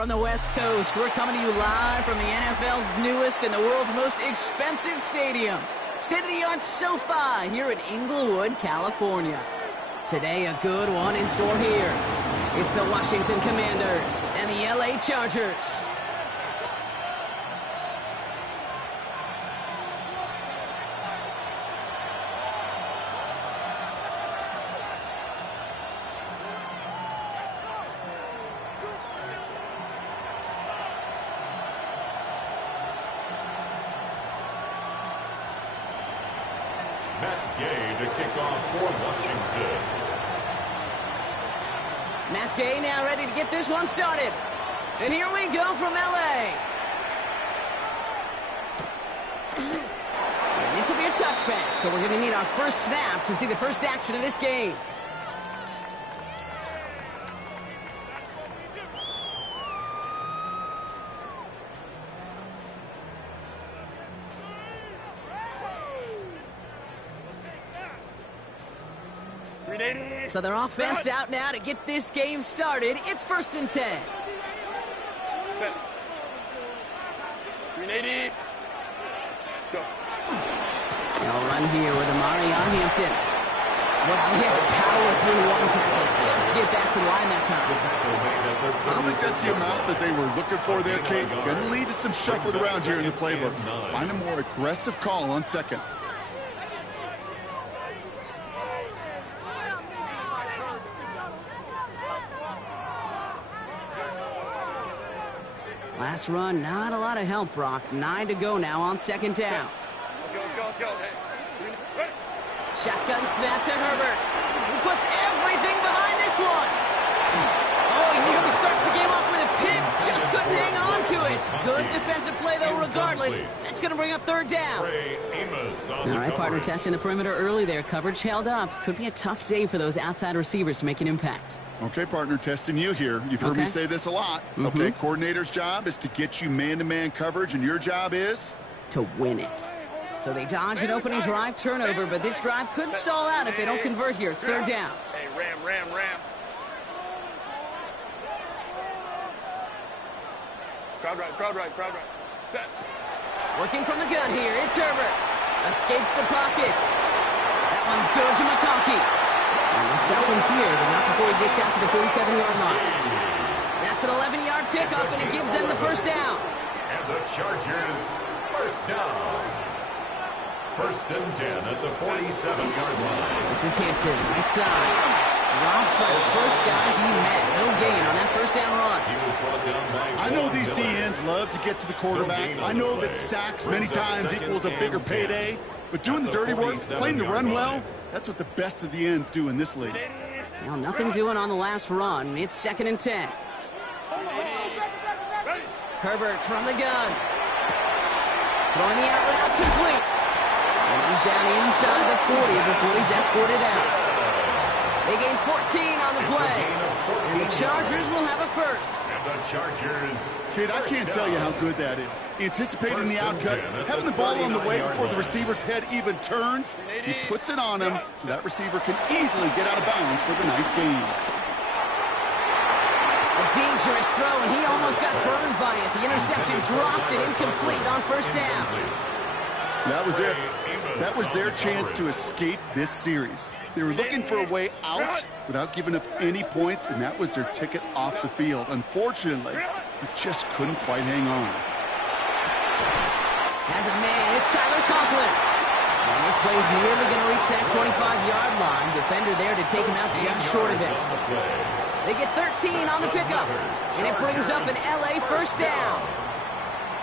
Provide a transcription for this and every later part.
from the West Coast. We're coming to you live from the NFL's newest and the world's most expensive stadium. State-of-the-art SoFi here in Inglewood, California. Today, a good one in store here. It's the Washington Commanders and the LA Chargers. Matt Gay to kick off for Washington. Matt Gay now ready to get this one started. And here we go from LA. And this will be a touchback, so we're going to need our first snap to see the first action of this game. So their offense out now to get this game started. It's 1st and 10. Set. 380. Go. They'll run here with Amari on Hampton. Well, he had to power through one tackle just to get back to the line that time. I don't think that's the amount that they were looking for there, Kate. Going to lead to some shuffling around here in the playbook. Find a more aggressive call on second. Last run, not a lot of help, Brock. 9 to go now on 2nd down. Shotgun snap to Herbert. He puts everything behind this one. Oh, he nearly starts the game off with a pick. Just couldn't hang on to it. Good defensive play, though, regardless. That's going to bring up 3rd down. All right, partner, testing the perimeter early there. Coverage held up. Could be a tough day for those outside receivers to make an impact. Okay, partner, testing you here. You've heard me say this a lot. Okay, coordinator's job is to get you man-to-man coverage, and your job is? To win it. So they dodge an opening drive turnover, but this drive could stall out if they don't convert here. It's 3rd down. Hey, ram. Crowd right. Set. Working from the gun here, it's Herbert. Escapes the pocket. That one's good to McConkey. And we'll stop him here, but not before he gets out to the 47-yard line. That's an 11-yard pickup, and it gives them the 1st down. And the Chargers, 1st down. 1st and 10 at the 47-yard line. This is Hampton, right side. Dropped by the first guy he met. No gain on that 1st down run. He was brought down by I know these DNs love to get to the quarterback. I know that sacks many times equals a bigger payday. But doing the dirty work, playing to run well, that's what the best of the ends do in this league. Now, nothing doing on the last run. It's 2nd and 10. Herbert from the gun. Throwing the out route complete. And he's down inside the 40 before he's escorted out. They gain 14 on the play. And the Chargers will have a 1st. And the Chargers. Kid, I can't tell you how good that is. Anticipating the outcut, having the ball on the way before the receiver's head even turns. He puts it on him so that receiver can easily get out of bounds for the nice gain. A dangerous throw, and he almost got burned by it. The interception dropped it incomplete on 1st down. That was it. That was their chance to escape this series. They were looking for a way out without giving up any points, and that was their ticket off the field. Unfortunately, he just couldn't quite hang on. Has a man. It's Tyler Conklin. And this play is nearly going to reach that 25-yard line. Defender there to take him out just short of it. They get 13 on the pickup, and it brings up an LA 1st down.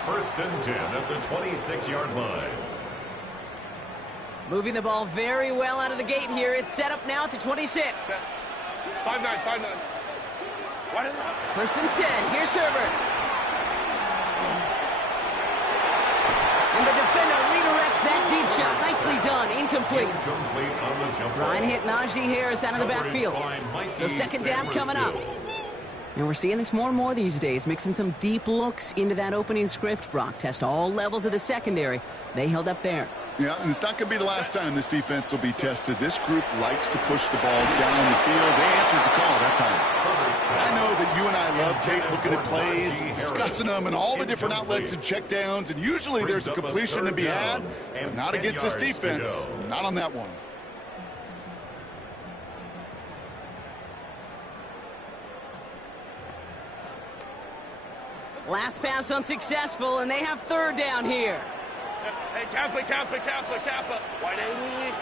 1st and 10 at the 26-yard line. Moving the ball very well out of the gate here. It's set up now at the 26. 5-9. 1st and 10. Here's Herbert. And the defender redirects that deep shot. Nicely done. Incomplete. On the jump Ryan hit Najee Harris out of the backfield. So 2nd down coming up. And we're seeing this more and more these days, mixing some deep looks into that opening script, Brock. Test all levels of the secondary. They held up there. Yeah, and it's not going to be the last time this defense will be tested. This group likes to push the ball down the field. They answered the call that time. I know that you and I love, Kate, looking at plays, discussing them, and all the different outlets and checkdowns, and usually there's a completion to be had, but not against this defense. Not on that one. Last pass unsuccessful, and they have third down here. Hey, Kappa. Wide 80.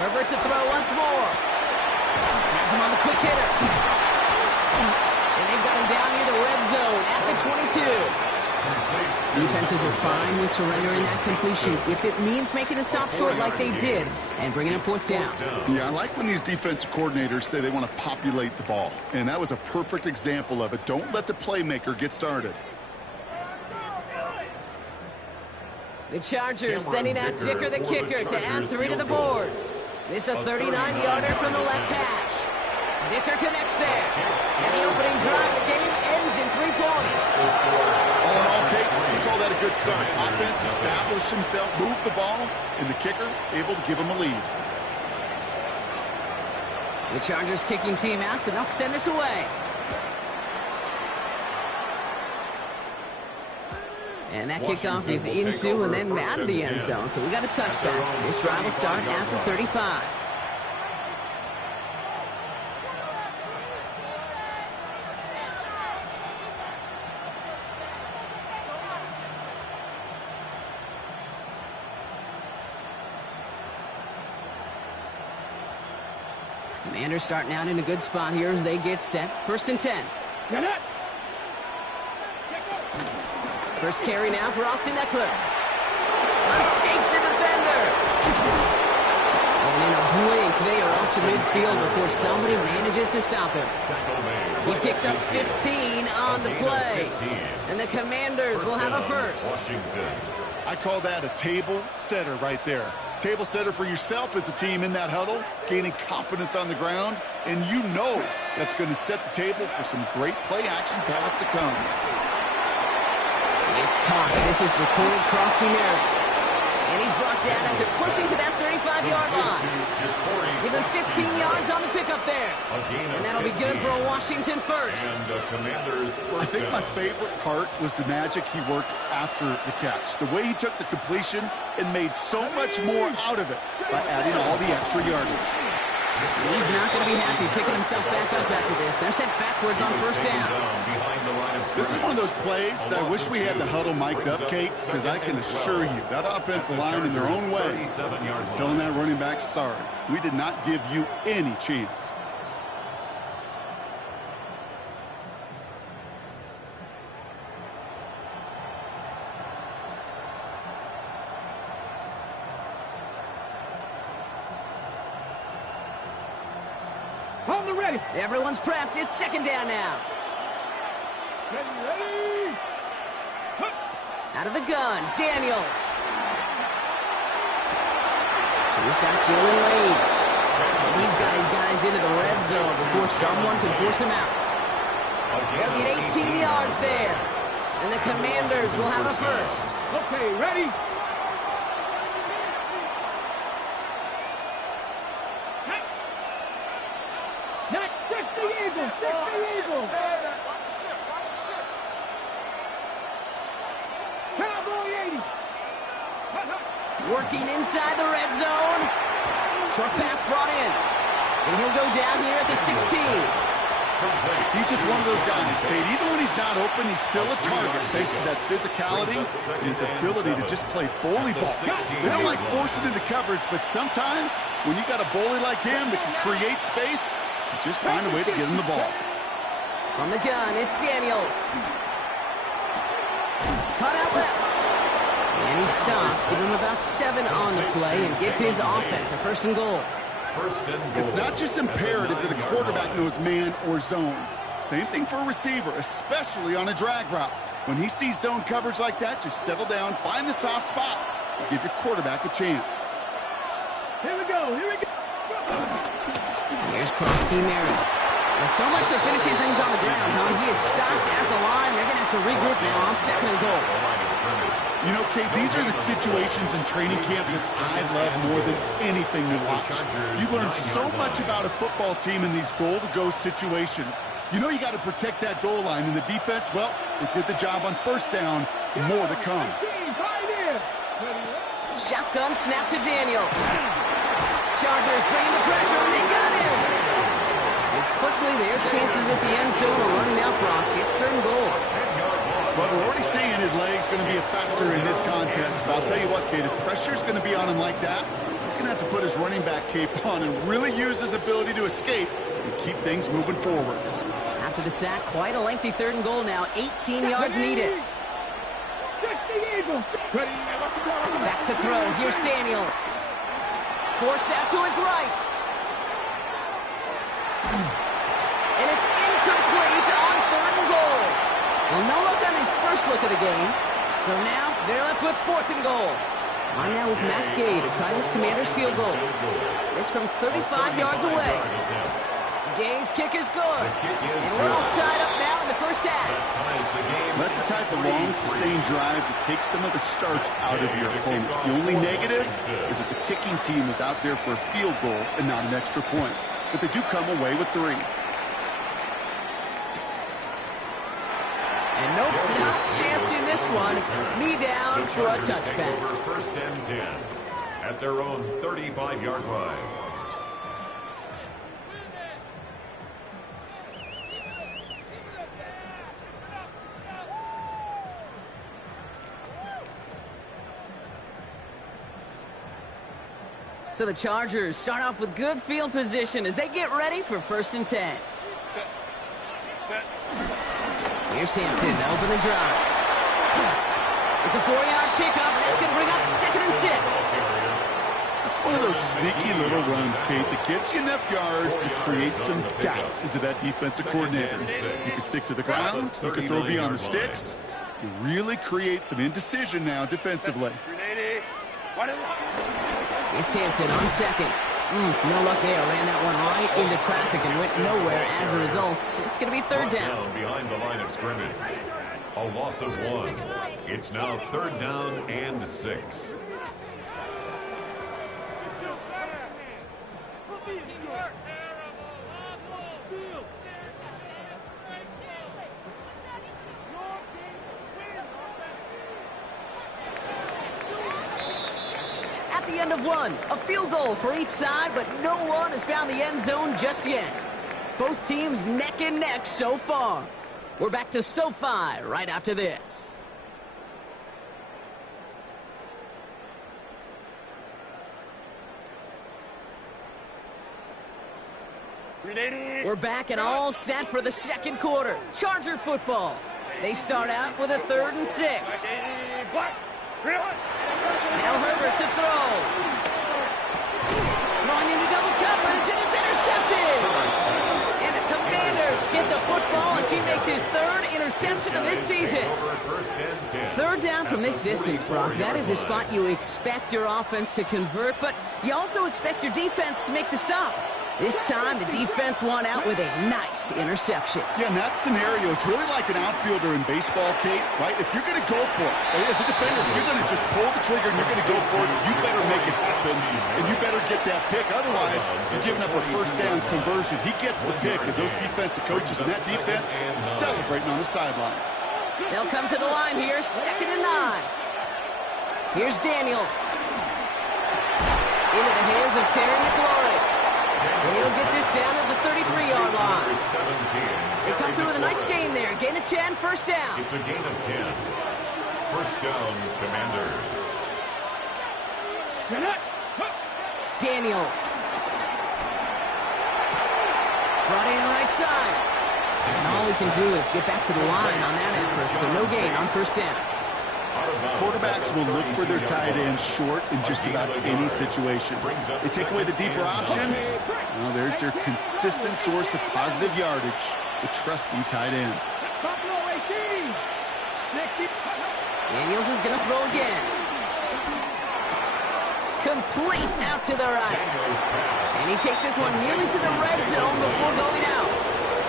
Herbert to throw once more. Has him on the quick hitter. And they've got him down near the red zone at the 22. Defenses are fine with surrendering that completion if it means making the stop short like they did and bringing up fourth down. Yeah, I like when these defensive coordinators say they want to populate the ball. And that was a perfect example of it. Don't let the playmaker get started. The Chargers sending out Dicker the kicker to add 3 to the board. This a 39-yarder from the left hash. Dicker connects there. And the opening drive of the game ends in 3 points. All in all, Kate, we call that a good start. Offense established himself, moved the ball, and the kicker able to give him a lead. The Chargers kicking team out, and they'll send this away. And that kickoff is into and then out of the end zone. So we got a touchback. This drive will start at the 35. Commanders starting out in a good spot here as they get set. 1st and 10. Get it. First carry now for Austin Eckler. Escapes a defender. And in a blink, they are off to midfield before somebody manages to stop him. He picks up 15 on the play. And the Commanders will have a first. I call that a table setter right there. Table setter for yourself as a team in that huddle, gaining confidence on the ground, and you know that's going to set the table for some great play-action pass to come. It's caught. This is Jacory Krosky-Merritt. And he's brought down after pushing to that 35-yard line. Give him 15 yards on the pickup there. And that'll be good for a Washington first. I think my favorite part was the magic he worked after the catch. The way he took the completion and made so much more out of it by adding all the extra yardage. He's not going to be happy picking himself back up after this. They're sent backwards on first down. This is one of those plays that I wish we had the huddle mic'd up, Kate, because I can assure you that offensive line in their own way is telling that running back, sorry, we did not give you any chance. Ready. Everyone's prepped. It's 2nd down now. Ready. Out of the gun, Daniels. He's got Jalen Lane. He's got his guys into the red zone before someone can force him out. They'll get 18 yards there. And the Commanders will have a first. Okay, ready. Working inside the red zone. Short pass brought in. And he'll go down here at the 16. He's just one of those guys, Kate. Even when he's not open, he's still a target thanks to that physicality and his ability to just play bully ball. They don't like forcing into coverage, but sometimes when you got a bully like him that can create space, you just find a way to get him the ball. From the gun, it's Daniels. Cut out left. And he stops. Give him about 7 on the play and give his offense a 1st and goal. It's not just imperative that a quarterback knows man or zone. Same thing for a receiver, especially on a drag route. When he sees zone coverage like that, just settle down, find the soft spot, and give your quarterback a chance. Here we go. Here's Krosky-Merritt. Well, so much for finishing things on the ground, huh? He is stopped at the line. They're going to have to regroup now on 2nd and goal. You know, Kate, these are the situations in training camp that I love more than anything to watch. You learn so much about a football team in these goal-to-go situations. You know you got to protect that goal line, and the defense, well, they did the job on 1st down. More to come. Shotgun snap to Daniels. Chargers bringing the pressure, and they got him. And quickly, their chances at the end zone are running out, Brock. It's 3rd and goal. But we're already seeing his leg's going to be a factor in this contest. But I'll tell you what, Kate, if pressure's going to be on him like that, he's going to have to put his running back cape on and really use his ability to escape and keep things moving forward. After the sack, quite a lengthy 3rd and goal now. 18 yards needed. Back to throw. Here's Daniels. Forced out to his right. And it's incomplete on 3rd and goal. Well, no luck on his first look at the game. So now they're left with 4th and goal. On now is Matt Gay to try this Commanders field goal. This from 35 yards away. Gay's kick is good. And we're all tied up now in the first half. That's the type of long, sustained drive that takes some of the starch out of your opponent. The only negative is that the kicking team is out there for a field goal and not an extra point. But they do come away with 3. And nope, not a chance in this one. Knee down for a touchback. 1st and 10 at their own 35-yard line. So the Chargers start off with good field position as they get ready for 1st and 10. Here's Hampton to open the drive. It's a 4-yard pickup, and that's going to bring up 2nd and 6. It's one of those sneaky little runs, Kate, that gets you enough yards to create some doubt into that defensive coordinator. You can stick to the ground, you can throw beyond the sticks. You really create some indecision now defensively. It's Hampton on 2nd. No luck there. Ran that one right into traffic and went nowhere as a result. It's going to be 3rd down. Behind the line of scrimmage. A loss of 1. It's now 3rd down and 6. At the end of one, a field goal for each side, but no one has found the end zone just yet. Both teams neck and neck so far. We're back to SoFi right after this. We're back and all set for the 2nd quarter. Charger football. They start out with a 3rd and 6. Now Herbert to throw. Throwing into double coverage, and it's intercepted. And the Commanders get the football as he makes his 3rd interception of this season. 3rd down from this distance, Brock. That is a spot you expect your offense to convert, but you also expect your defense to make the stop. This time, the defense won out with a nice interception. Yeah, in that scenario, it's really like an outfielder in baseball, Kate, right? If you're going to go for it, as a defender, if you're going to just pull the trigger and you're going to go for it, you better make it happen, and you better get that pick. Otherwise, you're giving up a 1st down conversion. He gets the pick, and those defensive coaches and that defense celebrating on the sidelines. They'll come to the line here, 2nd and 9. Here's Daniels. Into the hands of Terry McLaurin. And he'll get this down at the 33-yard line. They come through with a nice gain there. Gain of 10, 1st down. It's a gain of 10. 1st down, Commanders. Daniels. Brought in right side. And all he can do is get back to the line on that effort. So no gain on 1st down. Quarterbacks will look for their tight end short in just about any situation. They take away the deeper options. Well, there's their consistent source of positive yardage, the trusty tight end. Daniels is going to throw again. Complete out to the right. And he takes this one nearly to the red zone before going out.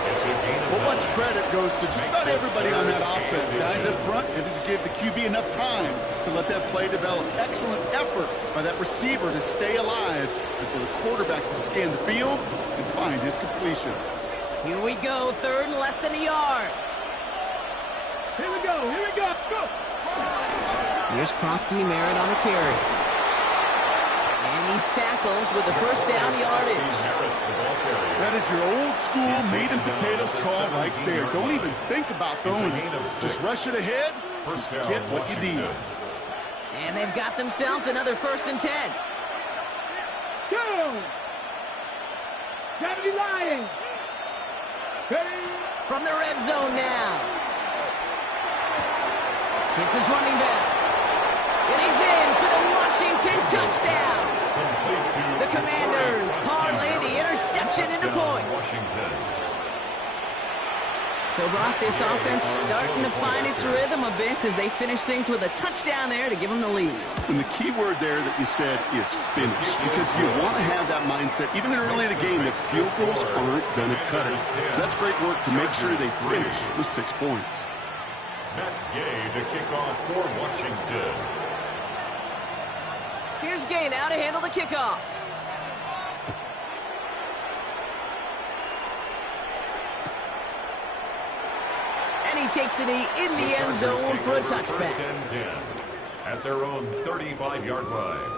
of Well, 9. much credit goes to just about everybody on that offense. Guys up front had to give the QB enough time to let that play develop. Excellent effort by that receiver to stay alive and for the quarterback to scan the field and find his completion. Here we go, third and less than a yard. Here we go. Here we go. Go. Here's Kronsky Merritt on the carry. And he's tackled with the first down yardage. That is your old school meat and potatoes call right there. Don't even think about throwing it. Just rush it ahead, get what you need. And they've got themselves another 1st and 10. Go. Gravity Lions. Ready. From the red zone now. It's his running back. And he's in for the Washington touchdown. The Commanders parlay the interception into points. Washington. So, Brock, this offense starting to find its rhythm a bit as they finish things with a touchdown there to give them the lead. And the key word there that you said is finish, because you want to have that mindset, even early in the game, that field goals aren't going to cut it. So that's great work to make sure they finish with 6 points. Matt Gay to kick off for Washington. Here's Gay now to handle the kickoff. And he takes it in the end zone for a touchback. 1st and 10 at their own 35-yard line.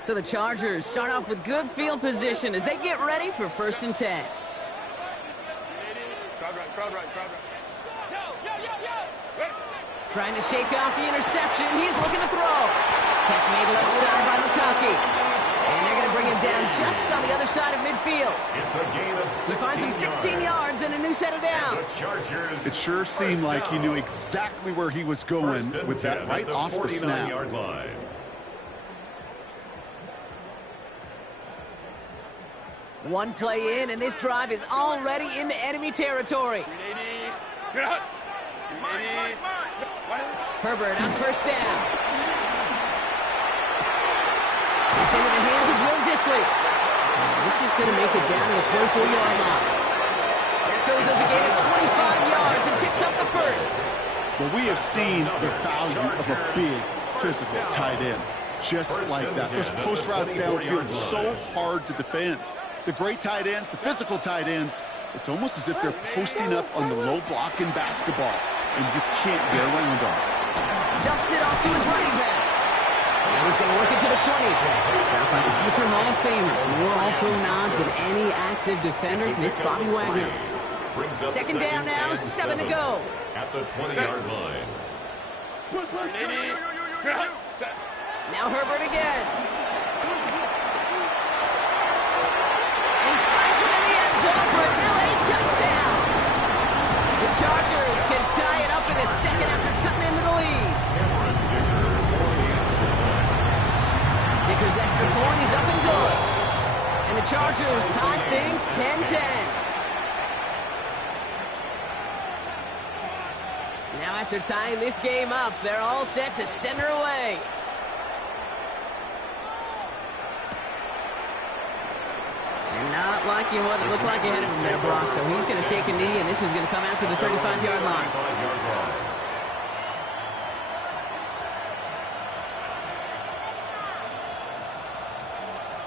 So the Chargers start off with good field position as they get ready for 1st and 10. Crowd right. Trying to shake off the interception. He's looking to throw. Catch made left side by McConkey. And they're going to bring him down just on the other side of midfield. It's a gain of 16 He finds him 16 yards and a new set of downs. The Chargers. It sure seemed like he knew exactly where he was going with that right off the snap. 49-yard line. One play in, and this drive is already into enemy territory. Herbert on 1st down. It's into the hands of Will Dissly. This is going to make it down to the 24-yard line. That goes as a gain of 25 yards and picks up the 1st. Well, we have seen the value of a big physical tight end. Just like that. Those post routes downfield, so hard to defend. The great tight ends, the physical tight ends, it's almost as if they're posting up on the low block in basketball, and you can't get around them. Dumps it off to his running back. And he's going to work it to the 20. Stopped by the future Hall of Famer. More All-Pro nods than any active defender. It's Bobby Wagner. 2nd down now, 7 to go. At the 20-yard line. Now Herbert again. For an LA touchdown. The Chargers can tie it up in a second after cutting into the lead. Dicker's extra point is up and good. And the Chargers tie things 10-10. Now after tying this game up, they're all set to send her away. Not liking what it looked like ahead of him there, Brock. So he's going to take a knee, and this is going to come out to the 35-yard line.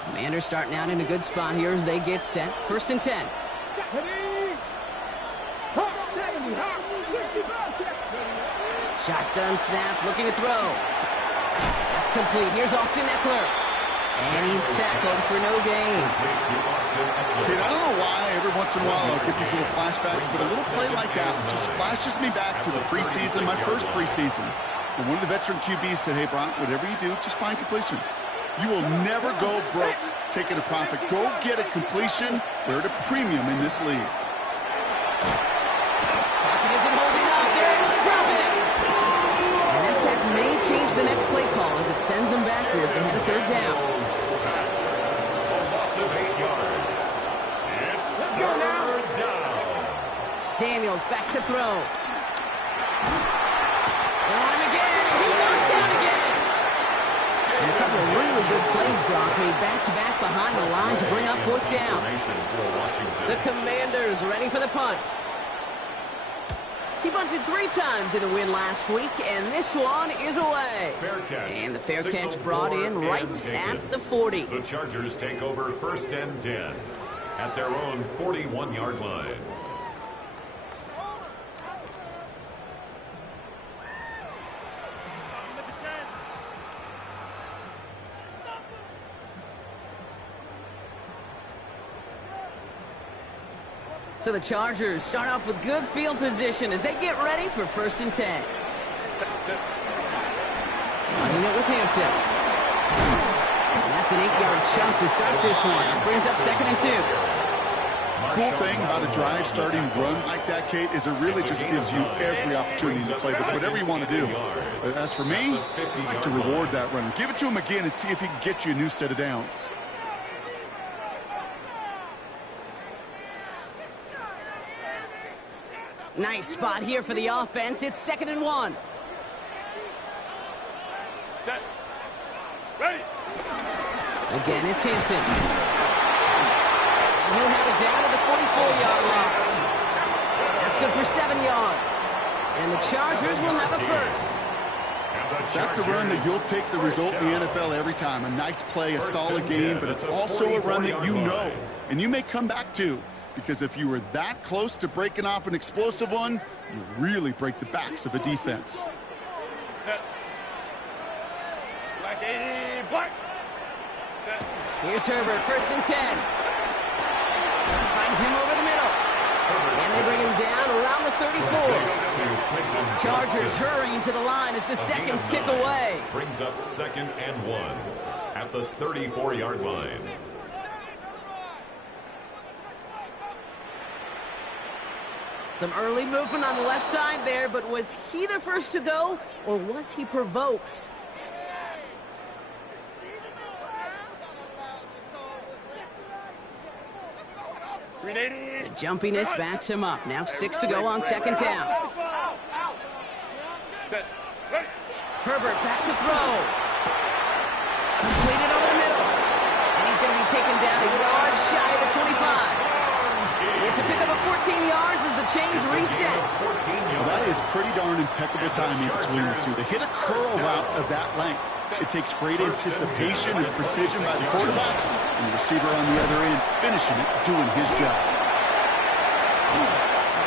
Commanders starting out in a good spot here as they get set. 1st and 10. Shotgun snap, looking to throw. That's complete. Here's Austin Eckler. And he's tackled for no gain. Kid, I don't know why every once in a while I'll get these little flashbacks, but a little play like that just flashes me back to the preseason, my first preseason. And one of the veteran QBs said, hey, Brock, whatever you do, just find completions. You will never go broke taking a profit. Go get a completion. They're at a premium in this league. Pocket isn't holding up. They're able to drop it. And that sack may change the nenext play call as it sends them backwards ahead of third down. Sacked. A loss of 8 yards. It's third down. Daniels back to throw. And on him again, and he goes down again. And a couple of really good plays, Brock, made back-to-back behind the line to bring up fourth down. The Commanders ready for the punt. He bunted 3 times in the win last week, and this one is away. Fair catch. And the fair catch Signaled brought for in and right taken. at the 40. The Chargers take over first and 10 at their own 41-yard line. So the Chargers start off with good field position as they get ready for first and 10. Running it with Hampton. And that's an 8-yard chunk to start this one. That brings up second and 2. Cool thing about a drive starting run like that, Kate, is it really just gives you every opportunity to play whatever you want to do. But as for me, I like to reward that run. Give it to him again and see if he can get you a new set of downs. Nice spot here for the offense. It's second and 1. Set. Ready. Again, it's Hampton. And he'll have it down to the 44-yard line. That's good for 7 yards. And the Chargers will have a first. That's a run that you'll take the result in the NFL every time. A nice play, a solid game, but it's also a run that you know and you may come back to. Because if you were that close to breaking off an explosive one, you really break the backs of a defense. Set. Black 80, black. Set. Here's Herbert, first and 10. Finds him over the middle. And they bring him down around the 34. Chargers hurrying to the line as the seconds tick away. Brings up second and 1 at the 34-yard line. Some early movement on the left side there, but was he the first to go, or was he provoked? The jumpiness backs him up. Now 6 to go on second down. Set. Ready. Herbert back to throw. Completed over the middle. And he's going to be taken down a yard shy of the 25. It's a pickup of 14 yards as the chains reset. Well, that is pretty darn impeccable timing between the two. To hit a curl route of that length, it takes great anticipation and precision by the quarterback, and the receiver on the other end finishing it, doing his job.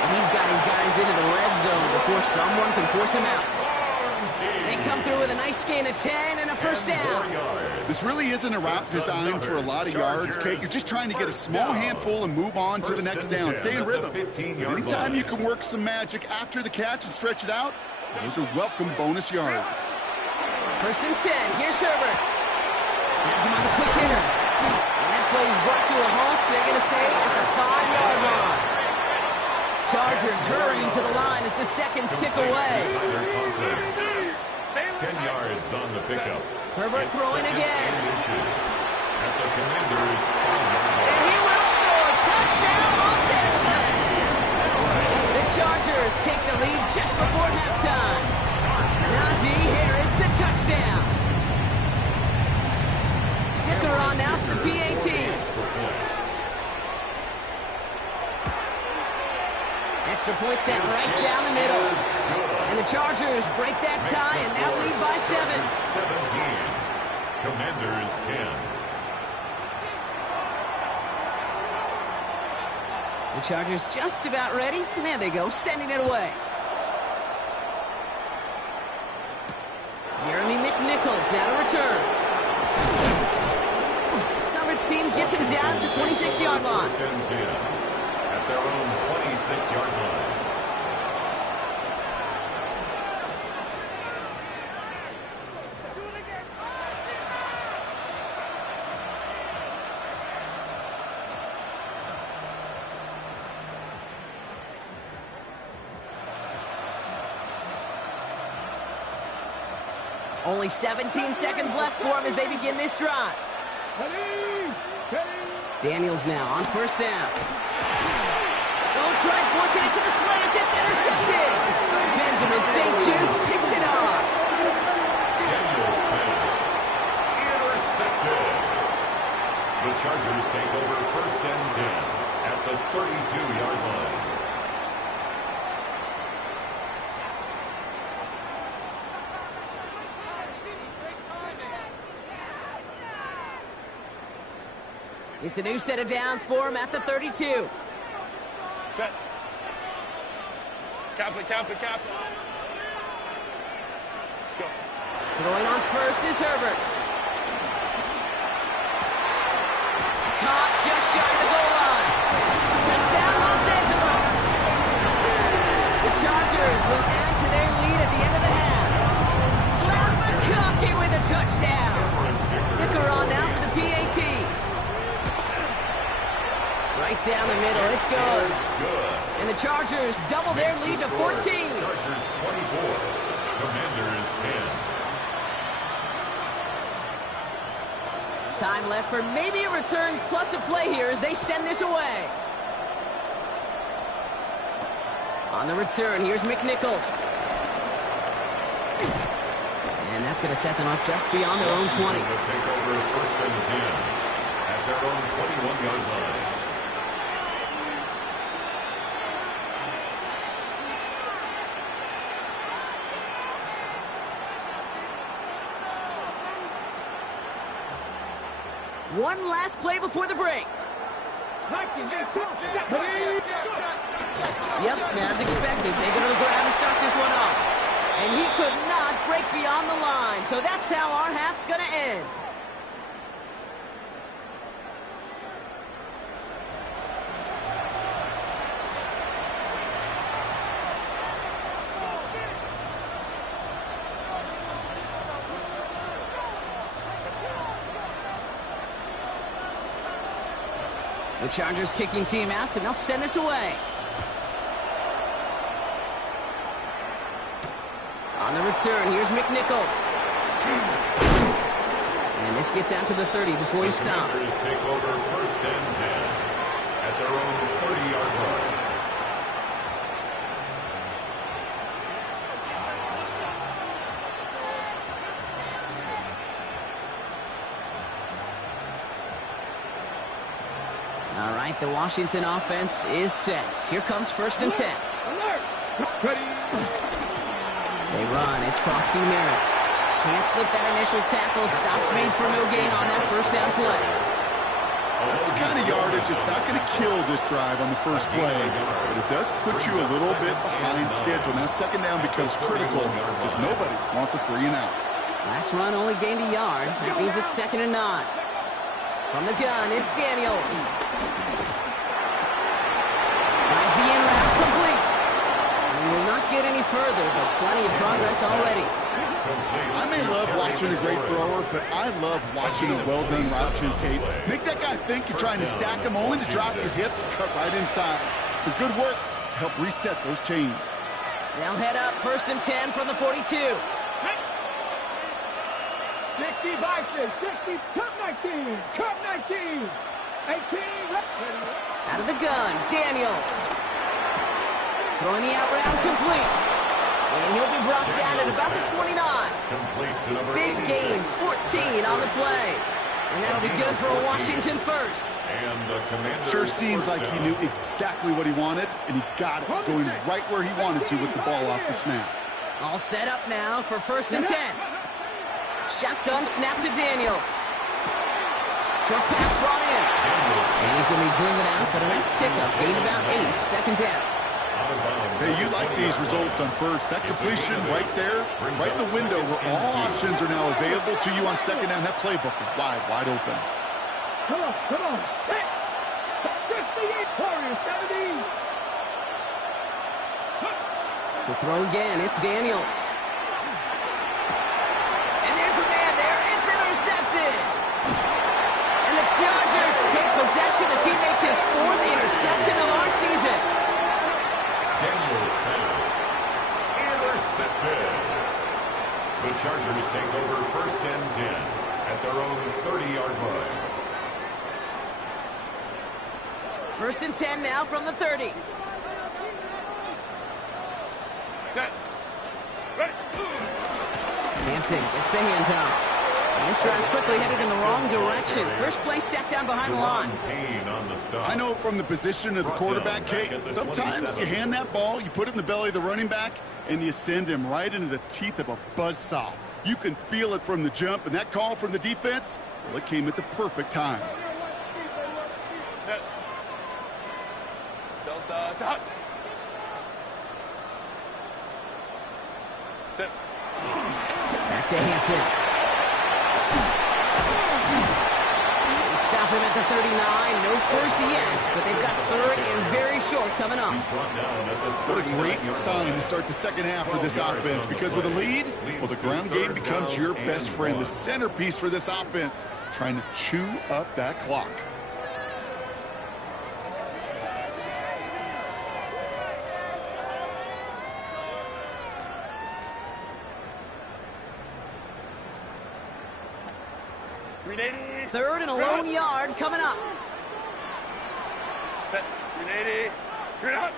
He's got his guys into the red zone before someone can force him out. They come through with a nice gain of 10 and a first down. This really isn't a route designed for a lot of yards, Kate. You're just trying to get a small handful and move on to the next down. Stay in rhythm. Anytime you can work some magic after the catch and stretch it out, those are welcome bonus yards. First and 10. Here's Herbert. Has him on the quick hitter. And that play is brought to a halt. So they're going to stay at the 5-yard line. Chargers hurrying to the line as the seconds tick away. 10 yards on the pickup. Herbert throwing again. At the Commanders' 5-yard line. And he will score. Touchdown, Los Angeles. The Chargers take the lead just before halftime. Najee Harris, the touchdown. Dicker on now for the PAT. Extra point sent right down the middle. And the Chargers break that tie and now lead by 7. 17. Commanders 10. The Chargers just about ready. There they go, sending it away. Jeremy McNichols now to return. Coverage team gets him down at the 26-yard line. First and 10 at their own 26-yard line. Only 17 seconds left for him as they begin this drive. Daniels now on first down. Oh, try forcing it to the slants. It's intercepted. Benjamin St. Juste picks it off. Daniels pass. Intercepted. The Chargers take over first and 10 at the 32-yard line. It's a new set of downs for him at the 32. Set. Cap it. Go. Throwing on first is Herbert. Caught just shy of the goal line. Touchdown, Los Angeles. The Chargers will add to their lead at the end of the half. Glad McConkey with a touchdown. Ticker on now for the PAT. Right down the middle, it's good. And the Chargers double their lead to 14. Chargers 24, Commanders 10. Time left for maybe a return plus a play here as they send this away. On the return, here's McNichols. And that's going to set them up just beyond their own 20. Will take over first and 10 at their own 21-yard line. One last play before the break. Yep, as expected, they go to the ground and start this one off. And he could not break beyond the line, so that's how our half's going to end. The Chargers kicking team out, and they'll send this away. On the return, here's McNichols. And this gets out to the 30 before he stopped. Commanders take over first and 10 at their own 30-yard line. All right, the Washington offense is set. Here comes first and 10. They run. It's Krosky Merritt. Can't slip that initial tackle. Stops made for no gain on that first down play. That's the kind of yardage. It's not going to kill this drive on the first play, but it does put you a little bit behind schedule. Now second down becomes critical because nobody wants a 3 and out. Last run only gained a yard. That means it's 2nd and 9. From the gun, it's Daniels. Tries the in route complete. And will not get any further, but plenty of progress already. I may love watching a great thrower, but I love watching a well-done route to Kate. Make that guy think you're trying to stack him, only to drop your hips, cut right inside. Some good work to help reset those chains. They'll head up 1st and 10 from the 42. 60 Vikings, 60, cut 19, cut 19, 18, Out of the gun, Daniels. Throwing the out route complete. And he'll be brought down at about the 29. Complete to number Big 86. gain, 14 on the play. And that'll be good for a Washington first. And the Commanders Sure seems first like he down. knew exactly what he wanted, and he got it, going right where he wanted to with the ball off the snap. All set up now for 1st and 10. Shotgun snap to Daniels. Short pass brought in. And he's going to be driven out, but a nice pickup. Gain about 8. 2nd down. Out of bounds. Hey, you like these results on first. That completion right there, right in the window where all options are now available to you on second down. That playbook is wide open. come on, hey, 58, Warriors, 70. To throw again, it's Daniels. And there's a man there. It's intercepted. And the Chargers take possession as he makes his 4th interception of our season. Daniels pass. Intercepted. The Chargers take over 1st and 10 at their own 30-yard line. 1st and 10 now from the 30. Set. Ready. Hampton gets the handoff. And this drive's quickly headed in the wrong direction. First play set down behind the line. Payne on the stop. I know from the position of the quarterback, Kate, sometimes you hand that ball, you put it in the belly of the running back, and you send him right into the teeth of a buzzsaw. You can feel it from the jump, and that call from the defense, well, it came at the perfect time. Set. Delta. Set. Set. Back to Hampton. Stop him at the 39. No first yet, but they've got 3rd and very short coming up. He's brought down at the What a great sign to start the second half for this offense, because with a lead, well, the ground game becomes your best friend. The centerpiece for this offense, trying to chew up that clock. Ready. 3rd and a lone yard coming up. Set. Ready. Ready.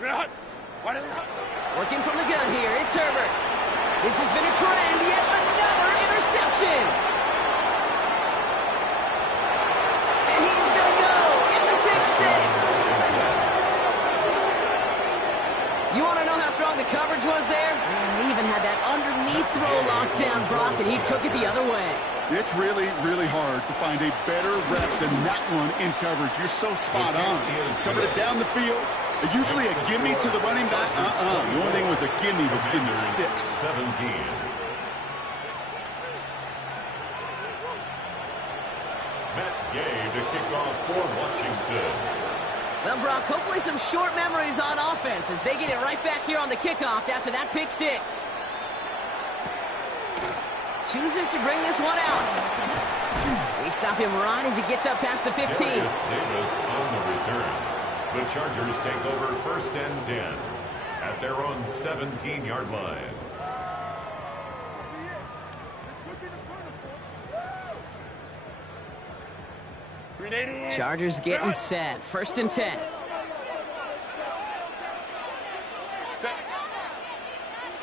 Ready. What is it? Working from the gun here, it's Herbert. This has been a trend, yet another interception. And he's going to go. It's a pick 6. You want to know how strong the coverage was there? Man, they even had that underneath throw locked down, Brock, and he took it the other way. It's really, really hard to find a better rep than that one in coverage. You're so spot on. Covered it down the field. Usually a gimme to the running back. The only thing was a gimme was gimme 6. 17. Matt Gay to kick off for Washington. Well, Brock, hopefully some short memories on offense as they get it right back here on the kickoff after that pick 6. Chooses to bring this one out. They stop him right as he gets up past the 15. Darius Davis on the return. The Chargers take over 1st and 10 at their own 17-yard line. Ready. Chargers getting set. 1st and 10. Set.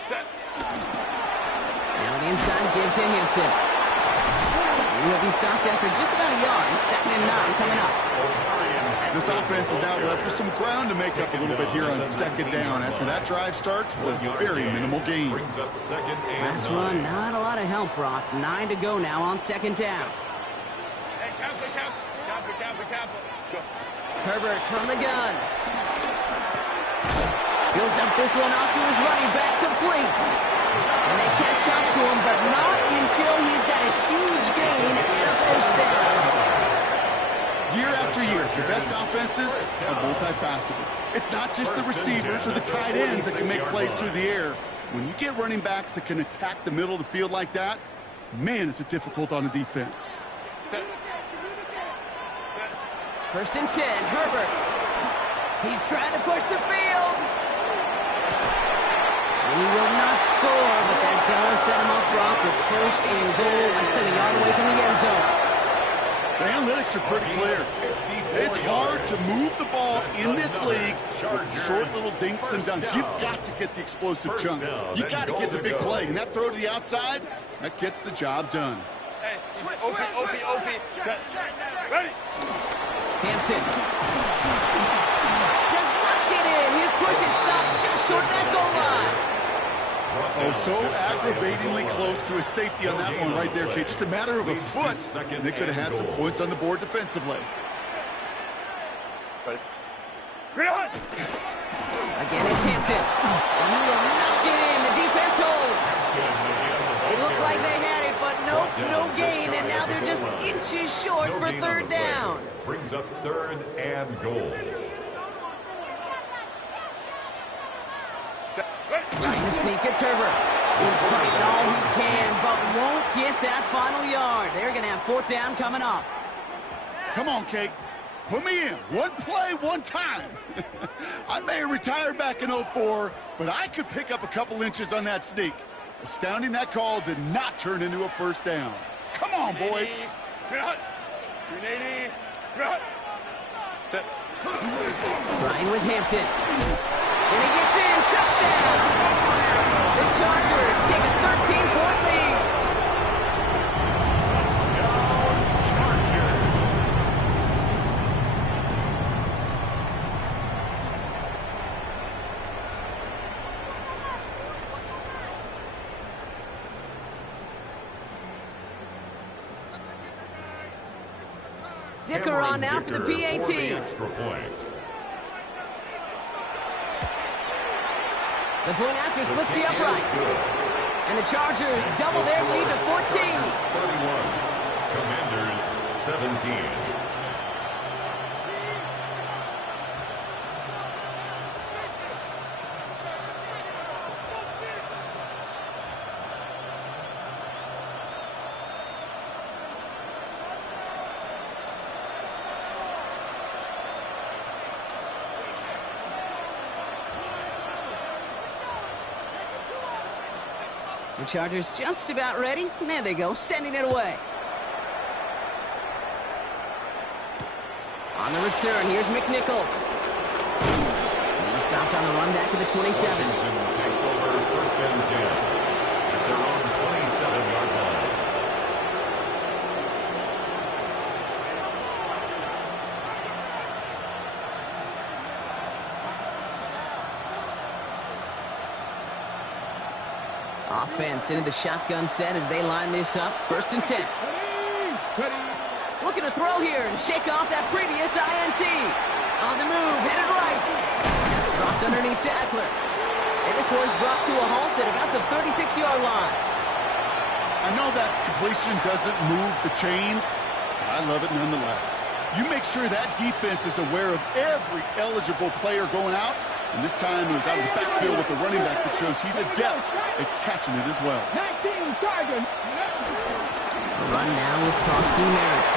Set. Now an inside give to Hampton. And he'll be stopped after just about a yard. 2nd and 9 coming up. This offense is now left with some ground to make up a little bit here on 2nd down. After that drive starts with a very minimal gain. Brings up 2nd and Last 9. one, not a lot of help, Brock. 9 to go now on 2nd down. Hey, count. Go. Herbert from the gun. He'll dump this one off to his running back, complete. And they catch up to him, but not until he's got a huge gain and a 1st down. Year after year, the best offenses are multifaceted. It's not just the receivers or the tight ends that can make plays through the air. When you get running backs that can attack the middle of the field like that, man, is it difficult on the defense. Set. 1st and 10, Herbert. He's trying to push the field. And he will not score, but that does set him up, Brock, with 1st and goal, less than a yard away from the end zone. The analytics are pretty clear. It's hard to move the ball in this league with short little dinks and dunks. You've got to get the explosive chunk. You got to get the big play. And that throw to the outside, that gets the job done. Hey, OP. Set. Ready. Hampton does not get in. His push is stopped just short of that goal line. Oh, so aggravatingly close to a safety on that one right there, Kate. Just a matter of a foot, and they could have had some points on the board defensively. Ready. Ready. Again, it's Hampton. And he will not get in. The defense holds. It looked like they had it, but nope, no gain, and now they're just inches short for 3rd down. Brings up 3rd and goal. Trying to sneak, it's Herbert. He's fighting all he can, but won't get that final yard. They're going to have 4th down coming up. Come on, Kate. Put me in. One play, one time. I may have retired back in 04, but I could pick up a couple inches on that sneak. Astounding that call did not turn into a first down. Come on, boys. 380. Set. Trying with Hampton. And he gets in. Touchdown. The Chargers take a 13-point lead. Dicker on now for the PAT. Extra point. The point after splits the uprights. And the Chargers double their lead to 14. 31. Commanders 17. The Chargers just about ready. There they go, sending it away. On the return, here's McNichols. He stopped on the run back of the 27. Washington takes over first and 10 at their own 27-yard line. Offense into the shotgun set as they line this up. First and 10. Looking to throw here and shake off that previous INT. On the move, headed right. Dropped underneath to Eckler. And this one's brought to a halt at about the 36-yard line. I know that completion doesn't move the chains, but I love it nonetheless. You make sure that defense is aware of every eligible player going out. And this time it was out of the backfield with the running back that shows he's adept at catching it as well. 19 Sergeant. Run now with Prosky Merritt.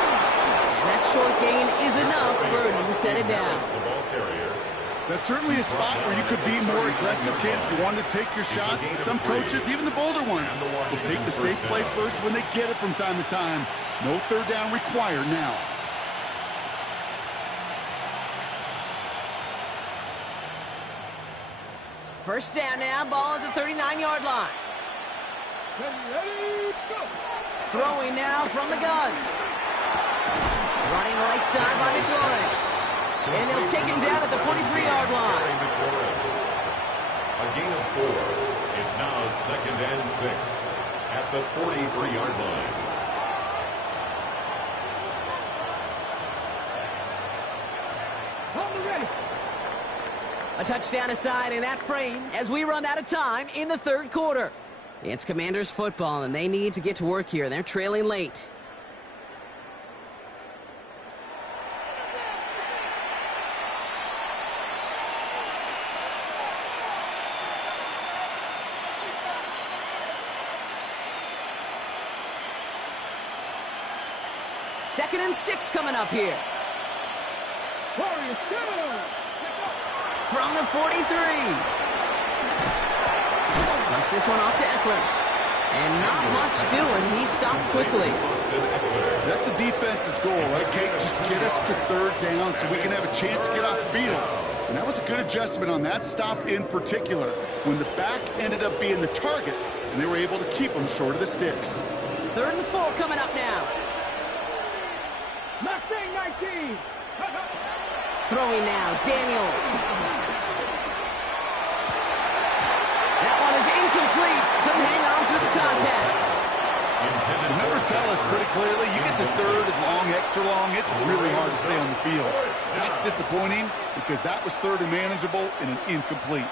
And that short gain is enough for him to set it down. The ball carrier. That's certainly a spot where you could be more aggressive, kid, if you wanted to take your shots. But some coaches, even the bolder ones, will take the safe play first when they get it from time to time. No third down required now. First down now, ball at the 39-yard line. Ready, go. Throwing now from the gun. Running right side by McLaurin. And they'll take him down at the 43-yard line. A gain of 4. It's now second and 6 at the 43-yard line. Hold the ready. A touchdown aside in that frame as we run out of time in the third quarter. It's Commanders football, and they need to get to work here. They're trailing late. Second and 6 coming up here. Warriors, go. From the 43. Dumps this one off to Eckler. And not much doing. He stopped quickly. That's a defense's goal, right, Kate? Just get us to third down so we can have a chance to get off the field. And that was a good adjustment on that stop in particular, when the back ended up being the target, and they were able to keep them short of the sticks. Third and 4 coming up now. Mustang 19. Throwing now, Daniels. That one is incomplete. Couldn't hang on through the contact. The numbers tell us pretty clearly, you get to third and long, extra long, it's really hard to stay on the field. That's disappointing because that was third and manageable and an incomplete.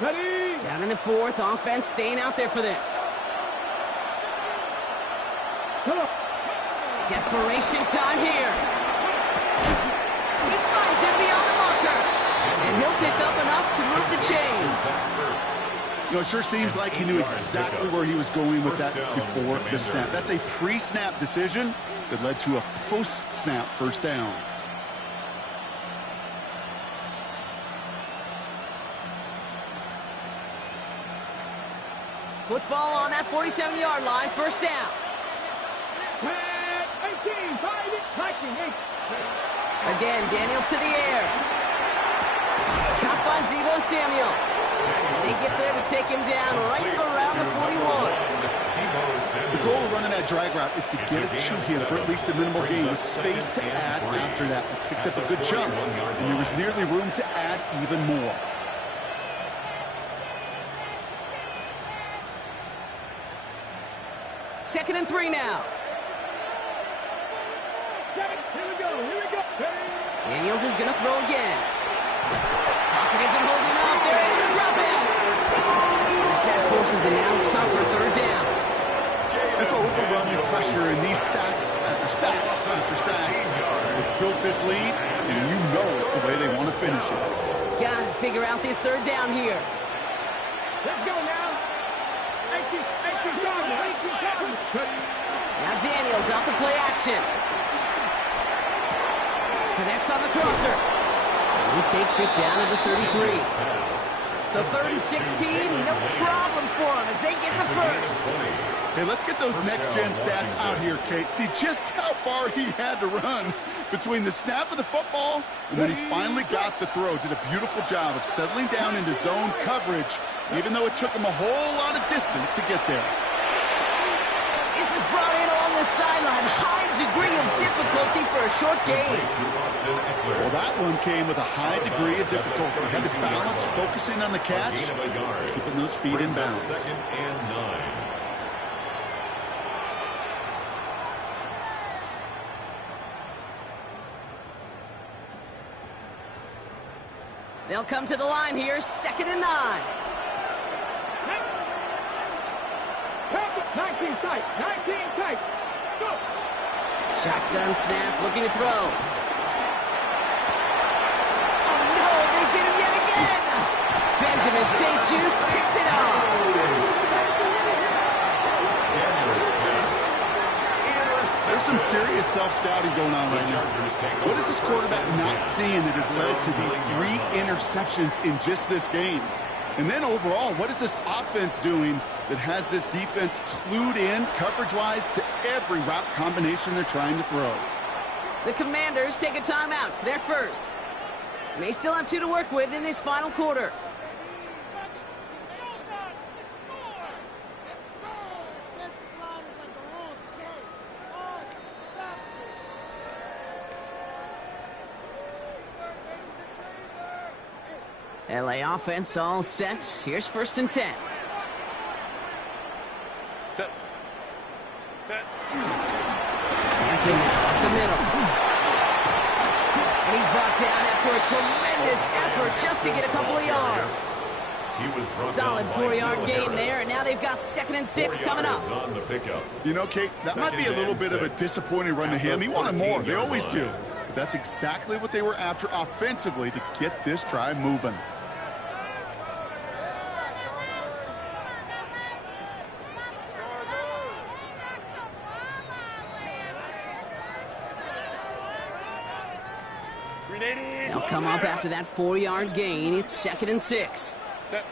Ready. Down in the fourth, offense staying out there for this. Desperation time here. He finds him beyond the marker. And he'll pick up enough to move the chains. You know, it sure seems like he knew exactly where he was going with that before the snap. That's a pre-snap decision that led to a post-snap first down. Football on that 47-yard line, first down. 18, 5, touching, 8. Again, Daniels to the air. Caught by Deebo Samuel. And they get there to take him down right around the 41. The goal of running that drag route is to get it to him for at least a minimal gain with space to add after that. They picked up a good chunk, and there was nearly room to add even more. Second and 3 now. Here we go, here we go. Daniels is going to throw again. Pocket isn't holding up. They're able to drop him. The sack forces a now tougher third down. This overwhelming pressure and these sacks after sacks after sacks. It's built this lead, and you know it's the way they want to finish it. Got to figure out this third down here. Let's go now. 18, Now Daniels off the play action. Connects on the crosser. And he takes it down to the 33. So 3rd and 16, no problem for him as they get the first. Hey, let's get those next-gen stats out here, Kate. See just how far he had to run between the snap of the football and when he finally got the throw. Did a beautiful job of settling down into zone coverage, even though it took him a whole lot of distance to get there. This is brought in along the sideline. High degree of difficulty for a short gain. Well, that one came with a high degree of difficulty. Had to balance focusing on the catch, keeping those feet in bounds. 2nd and 9. They'll come to the line here, 2nd and 9. 19 tight, 19 tight. Go. Shotgun snap, looking to throw. Oh no, they get him yet again. Benjamin St. Juste picks it off. There's some serious self-scouting going on right now. What is this quarterback not seeing that has led to these 3 interceptions in just this game? And then overall, what is this offense doing that has this defense clued in coverage-wise to every route combination they're trying to throw? The Commanders take a timeout. They're first. May still have 2 to work with in this final quarter. LA offense all set. Here's 1st and 10. Set. Hampton up the middle. And he's brought down after a tremendous effort just to get a couple of yards. Solid 4-yard gain there, and now they've got 2nd and 6 coming up. You know, Kate, that might be a little bit of a disappointing run to him. He wanted more. They always do. But that's exactly what they were after offensively to get this drive moving. They'll come up after that 4-yard gain. It's 2nd and 6. Set.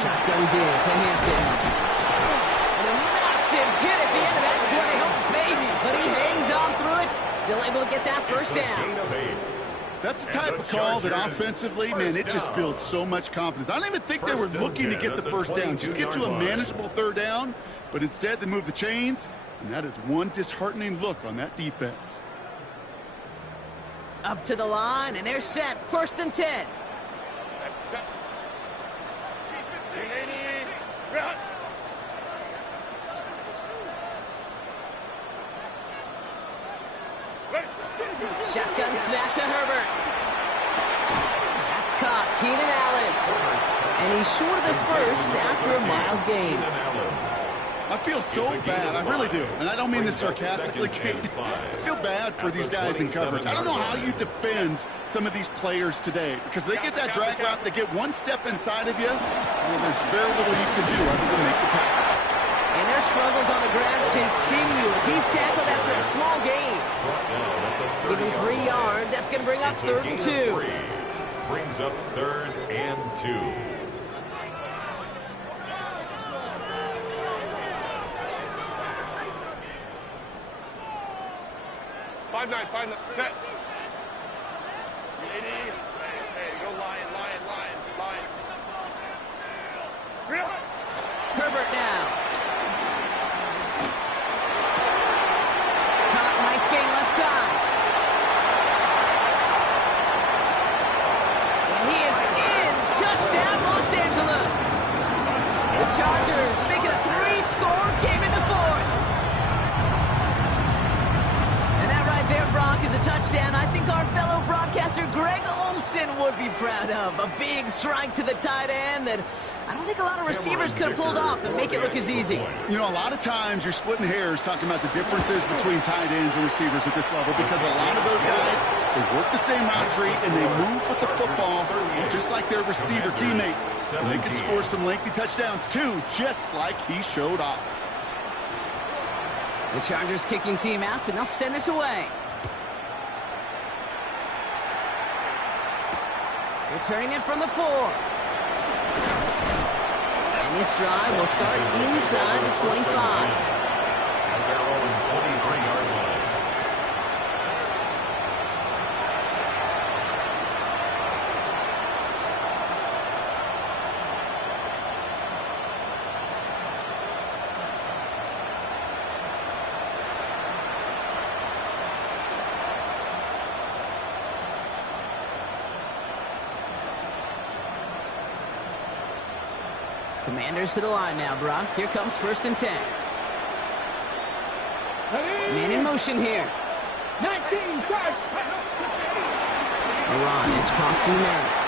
Shotgun deal to Hampton. And a massive hit at the end of that play. Oh, baby. But he hangs on through it. Still able to get that first down. That's the type of call that offensively, man, it just builds so much confidence. I don't even think they were looking to get the first down. Just get to a manageable 3rd down. But instead, they move the chains. And that is one disheartening look on that defense. Up to the line, and they're set. 1st and 10. Shotgun snap to Herbert. That's caught. Keenan Allen. And he's short of the first after a mild gain. I feel so bad. I really do. And I don't mean this sarcastically, Kate. I feel bad for these guys in coverage. I don't know how you defend some of these players today because they get that drag route, they get one step inside of you, well, there's very little you can do other than make the tackle. And their struggles on the ground continue as he's tackled after a small gain. Even 3 yards, that's going to bring up 3rd and 2. Brings up 3rd and 2. 5-9, 5-9. Set. Hey, go Lion. Herbert now. Caught, nice gain left side. And he is in. Touchdown, Los Angeles. The Chargers making a 3-score game in the fourth. And that right there, Brock, is a touchdown I think our fellow broadcaster Greg Olsen would be proud of. A big strike to the tight end that I don't think a lot of receivers could have pulled off and make it look as easy. You know, a lot of times you're splitting hairs talking about the differences between tight ends and receivers at this level because a lot of those guys, they work the same route tree and they move with the football just like their receiver teammates. And they can score some lengthy touchdowns too, just like he showed off. The Chargers kicking team out, and they'll send this away. Returning it from the 4. And this drive will start inside the 25. At their own 23-yard line. Commanders to the line now, Brock. Here comes 1st and 10. Man in motion here. 19 starts. Ron, it's Koski Merritt.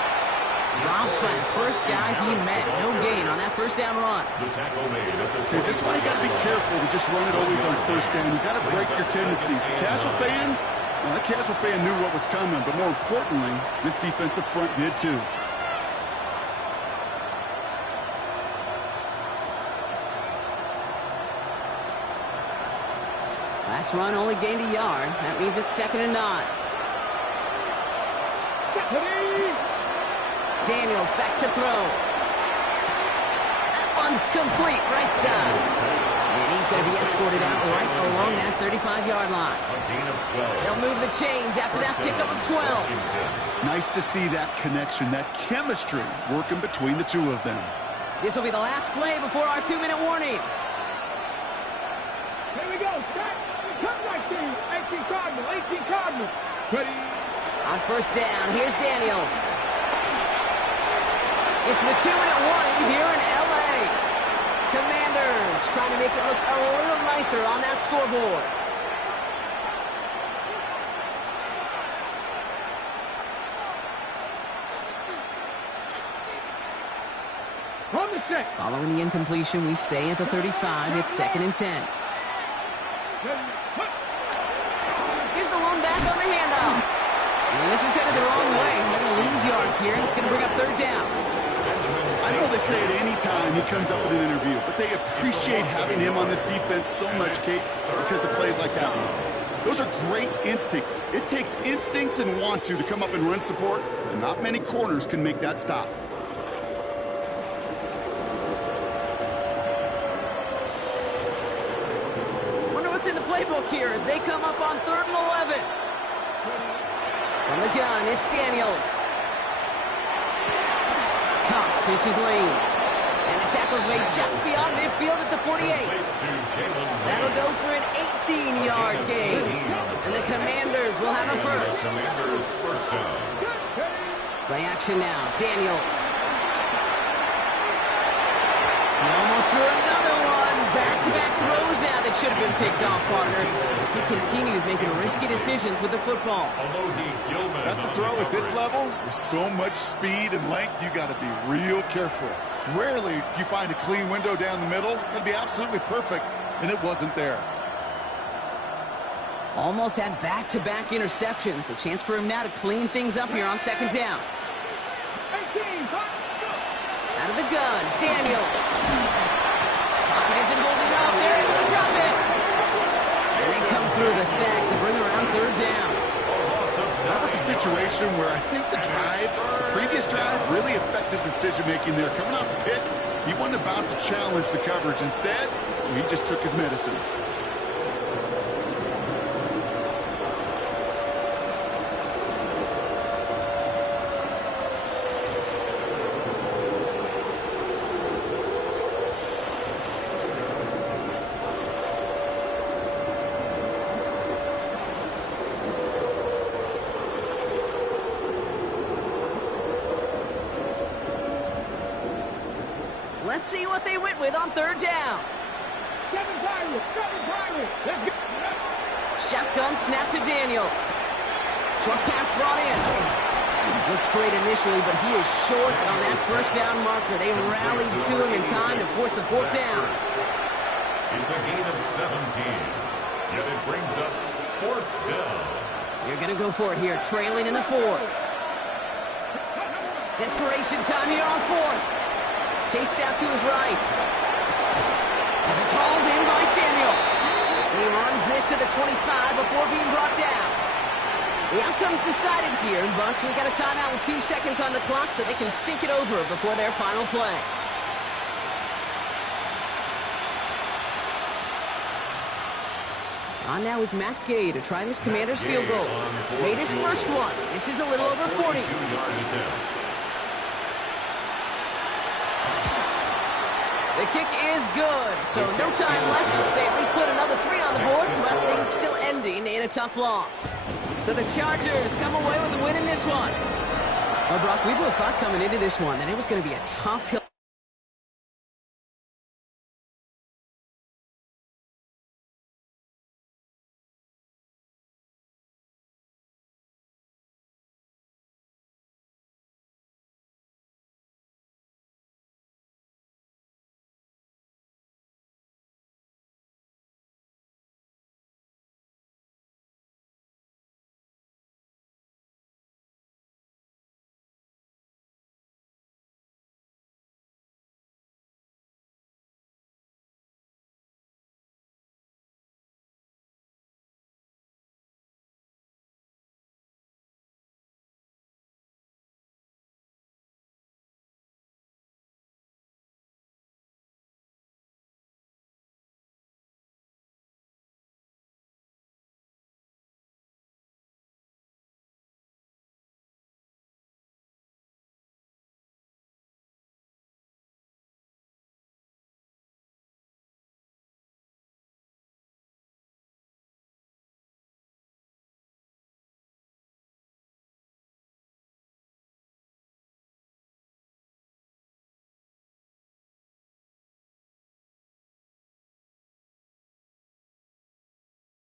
Drops by the first guy he met. No gain on that first down run. The tackle made at the Okay, this one you got to be careful to just run it always on 1st down. You got to break your tendencies. The casual fan, well, that casual fan knew what was coming, but more importantly, this defensive front did too. Last run only gained a yard. That means it's 2nd and 9. Daniels back to throw. That one's complete, right side. And he's going to be escorted out right along that 35-yard line. A gain of 12. They'll move the chains after that pickup of 12. Nice to see that connection, that chemistry working between the two of them. This will be the last play before our 2-minute warning. Here we go. Start. Come 19. 18 Cardinal. Ready. On 1st down, here's Daniels. It's the 2-minute warning here in L.A. Commanders trying to make it look a little nicer on that scoreboard. From the set. Following the incompletion, we stay at the 35. It's 2nd and 10. Here's the one back on the handoff. And this is headed the wrong way. They're going to lose yards here, and it's going to bring up 3rd down. I know they say it any time he comes up with an interview, but they appreciate having him on this defense so much, Kate, because of plays like that one. Those are great instincts. It takes instincts and want to come up and run support, and not many corners can make that stop. Wonder what's in the playbook here as they come up on 3rd and 11. From the gun, it's Daniels. Cox, this is Lane. And the tackle's made just beyond midfield at the 48. That'll go for an 18-yard gain. And the Commanders will have a first. Commanders first down. Play action now. Daniels. He almost threw another one. Back-to-back throws now that should have been picked off, partner, as he continues making risky decisions with the football. That's a throw at this level. With so much speed and length, you got to be real careful. Rarely do you find a clean window down the middle. It'd be absolutely perfect, and it wasn't there. Almost had back-to-back interceptions. A chance for him now to clean things up here on 2nd down. 18. Out of the gun, Daniels. Pocket isn't holding up. They're able to drop it. And they come through the sack to bring around 3rd down. That was a situation where I think the previous drive, really affected decision-making there. Coming off a pick, he wasn't about to challenge the coverage. Instead, he just took his medicine. Let's see what they went with on third down. Seven Pirates. Let's go. Shotgun snap to Daniels. Short pass brought in. Looks great initially, but he is short on that first down marker. They rallied to him in time to force the fourth down. It's a gain of 17. Yet it brings up fourth down. You're going to go for it here, trailing in the fourth. Desperation time here on fourth. Chased out to his right. This is hauled in by Samuel. And he runs this to the 25 before being brought down. The outcome's decided here, but we got a timeout with 2 seconds on the clock so they can think it over before their final play. On now is Matt Gay to try this Commander's field goal. Made his first one. This is a little over 40. 42-yard attempt. The kick is good, so no time left. They at least put another 3 on the board, but things still ending in a tough loss. So the Chargers come away with a win in this one. Well, Brock, we both thought coming into this one that it was going to be a tough hill.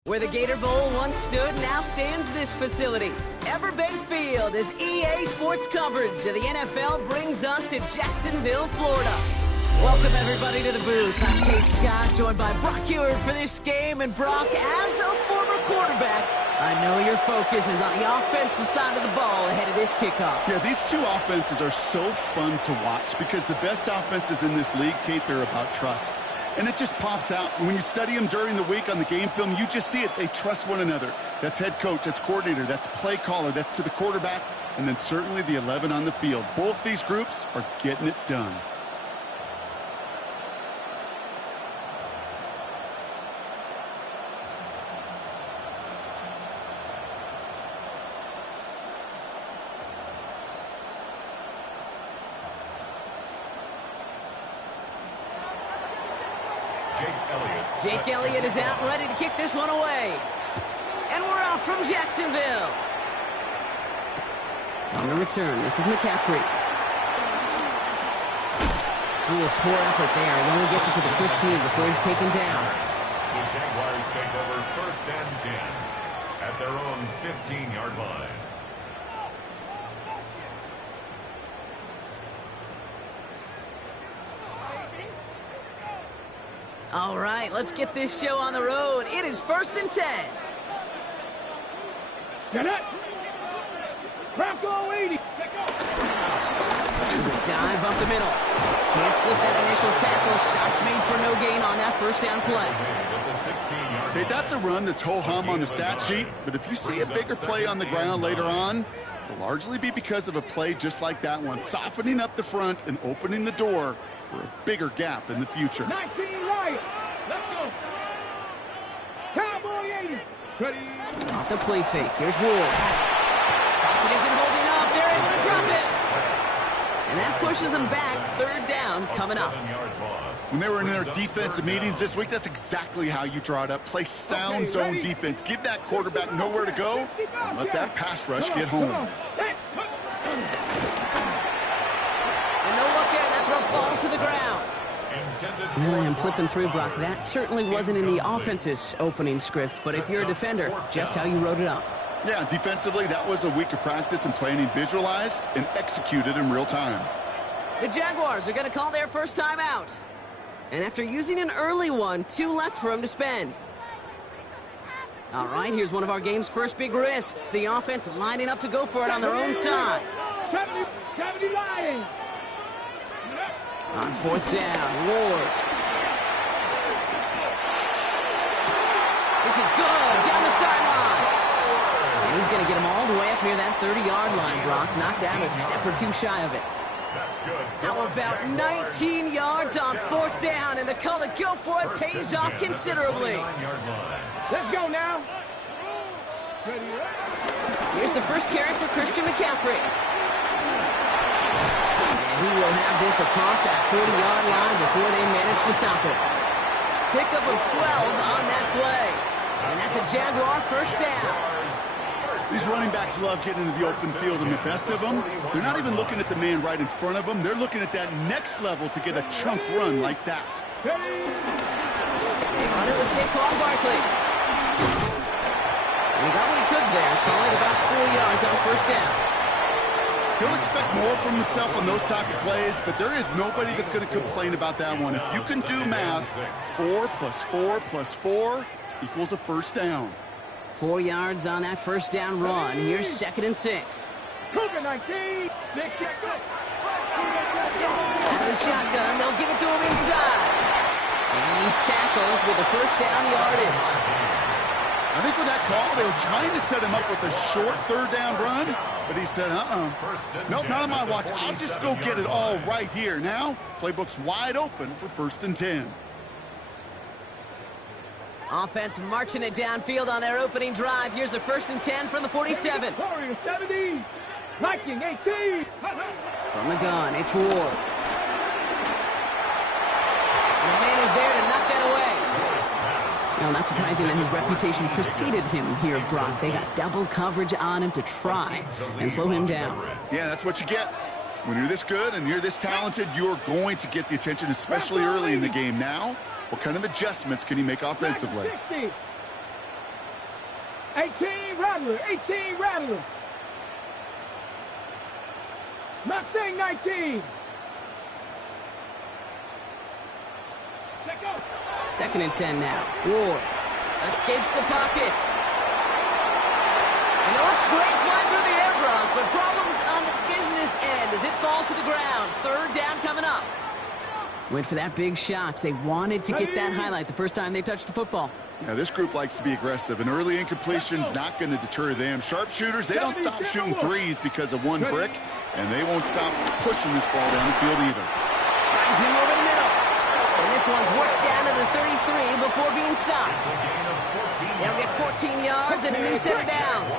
Where the Gator Bowl once stood, now stands this facility. Everbank Field, as EA Sports coverage of the NFL brings us to Jacksonville, Florida. Welcome, everybody, to the booth. I'm Kate Scott, joined by Brock Huard for this game. And Brock, as a former quarterback, I know your focus is on the offensive side of the ball ahead of this kickoff. Yeah, these two offenses are so fun to watch because the best offenses in this league, Kate, they're about trust. And it just pops out. When you study them during the week on the game film, you just see it. They trust one another. That's head coach, that's coordinator, that's play caller, that's to the quarterback, and then certainly the 11 on the field. Both these groups are getting it done. Jake Elliott is out and ready to kick this one away. And we're off from Jacksonville. On the return, this is McCaffrey. Ooh, poor effort there. He only gets it to the 15 before he's taken down. The Jaguars take over 1st and 10 at their own 15-yard line. All right, let's get this show on the road. It is 1st and 10. Get it. Bronco 80. Dive up the middle. Can't slip that initial tackle. Stops made for no gain on that first down play. Okay, that's a run that's ho-hum on the stat sheet, but if you see a bigger play on the ground later on, it'll largely be because of a play just like that one, softening up the front and opening the door for a bigger gap in the future. 19 right. Let's go. Cowboy 80. Ready. Off the play fake. Here's Ward. It isn't holding up. They're able to drop it. And that pushes them back. 3rd down coming up. When they were in their defensive meetings this week, that's exactly how you draw it up. Play sound zone defense. Give that quarterback nowhere to go and let that pass rush get home. And no look there. That throw falls to the ground. intended Well, I'm for flipping through, Brock. Bowers. That certainly wasn't in the offense's opening script, but if you're a defender, just how you wrote it up. Yeah, defensively, that was a week of practice and planning visualized and executed in real time. The Jaguars are going to call their first time out. And after using an early one, 2 left for them to spend. All right, here's one of our game's first big risks. The offense lining up to go for it on their own side. 70 Lions. On 4th down, Ward. This is good, down the sideline. And he's going to get him all the way up near that 30-yard line, Brock. Knocked down a step or 2 shy of it. That's good. How about 19 yards on 4th down, and the call to go for it pays off considerably. Let's go now. Here's the first carry for Christian McCaffrey. And he will have this across that 40-yard line before they manage to stop it. Pickup of 12 on that play. And that's a Jaguar first down. These running backs love getting into the open field, and the best of them, they're not even looking at the man right in front of them. They're looking at that next level to get a chunk run like that. On it was Saquon Barkley. And he got what he could there, calling about 4 yards on first down. He'll expect more from himself on those type of plays, but there is nobody that's going to complain about that one. If you can do math, 4 plus 4 plus 4 equals a first down. 4 yards on that first down run. Here's 2nd and 6. Cougar 19. Big check. Out of the shotgun, they'll give it to him inside. And he's tackled with the first down yardage. I think with that call, they were trying to set him up with a short 3rd down run, but he said, nope, not on my watch. I'll just go get it all right here. Now, playbook's wide open for 1st and 10. Offense marching it downfield on their opening drive. Here's a 1st and 10 from the 47. Warriors 70. Viking 18. From the gun, it's Ward. And the man is there to knock that away. Now, not surprising that his reputation preceded him here, Brock. They got double coverage on him to try and slow him down. Yeah, that's what you get. When you're this good and you're this talented, you're going to get the attention, especially early in the game. Now, what kind of adjustments can he make offensively? 60. 18 Rattler. 18 Rattler. Mustang 19. Let go. 2nd and 10 now. Ward escapes the pocket. And it looks great flying through the air, Brock, but problems on the business end as it falls to the ground. 3rd down coming up. Went for that big shot. They wanted to get that highlight the first time they touched the football. Yeah, this group likes to be aggressive, and early incompletion's not going to deter them. Sharpshooters, they don't stop shooting threes because of one brick, and they won't stop pushing this ball down the field either. Finds him over the middle. And this one's worked down to the 33 before being stopped. They'll get 14 yards and a new set of downs.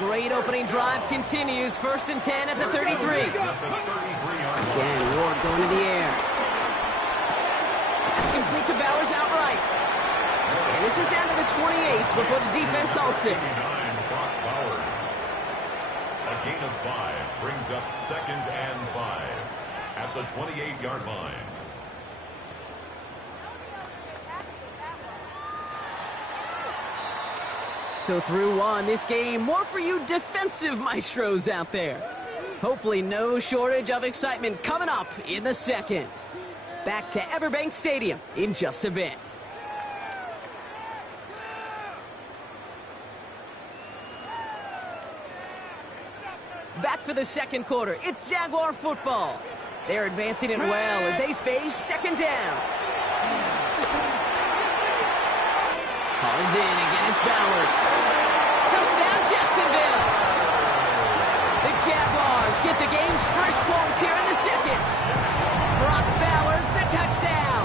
Great opening drive continues. 1st and 10 at the 33. Again, Ward going to the air. That's complete to Bowers outright. And this is down to the 28 before the defense halts it. A gain of 5 brings up 2nd and 5 at the 28-yard line. So through one, this game, more for you defensive maestros out there. Hopefully no shortage of excitement coming up in the 2nd. Back to Everbank Stadium in just a bit. Back for the 2nd quarter. It's Jaguar football. They're advancing it well as they face 2nd down. Hauled in again, it's Bowers. Touchdown, Jacksonville. The Jaguars get the game's first points here in the 2nd. Brock Bowers, the touchdown.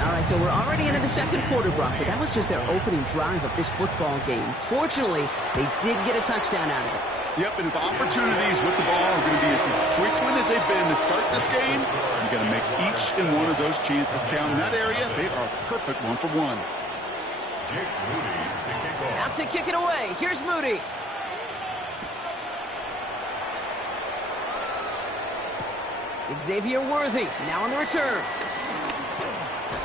All right, so we're already into the 2nd quarter, Brock, but that was just their opening drive of this football game. Fortunately, they did get a touchdown out of it. Yep, and if opportunities with the ball are going to be as frequent as they've been to start this game, you got to make each and one of those chances count. In that area, they are perfect 1-for-1. Jake Moody to kick off. Out to kick it away. Here's Moody. Xavier Worthy, now on the return.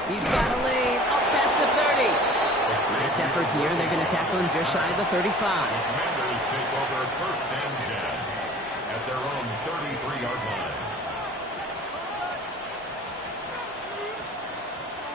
He's got a lane up past the 30. Nice effort here. They're going to tackle him just shy of the 35. Commanders take over 1st and 10 at their own 33-yard line.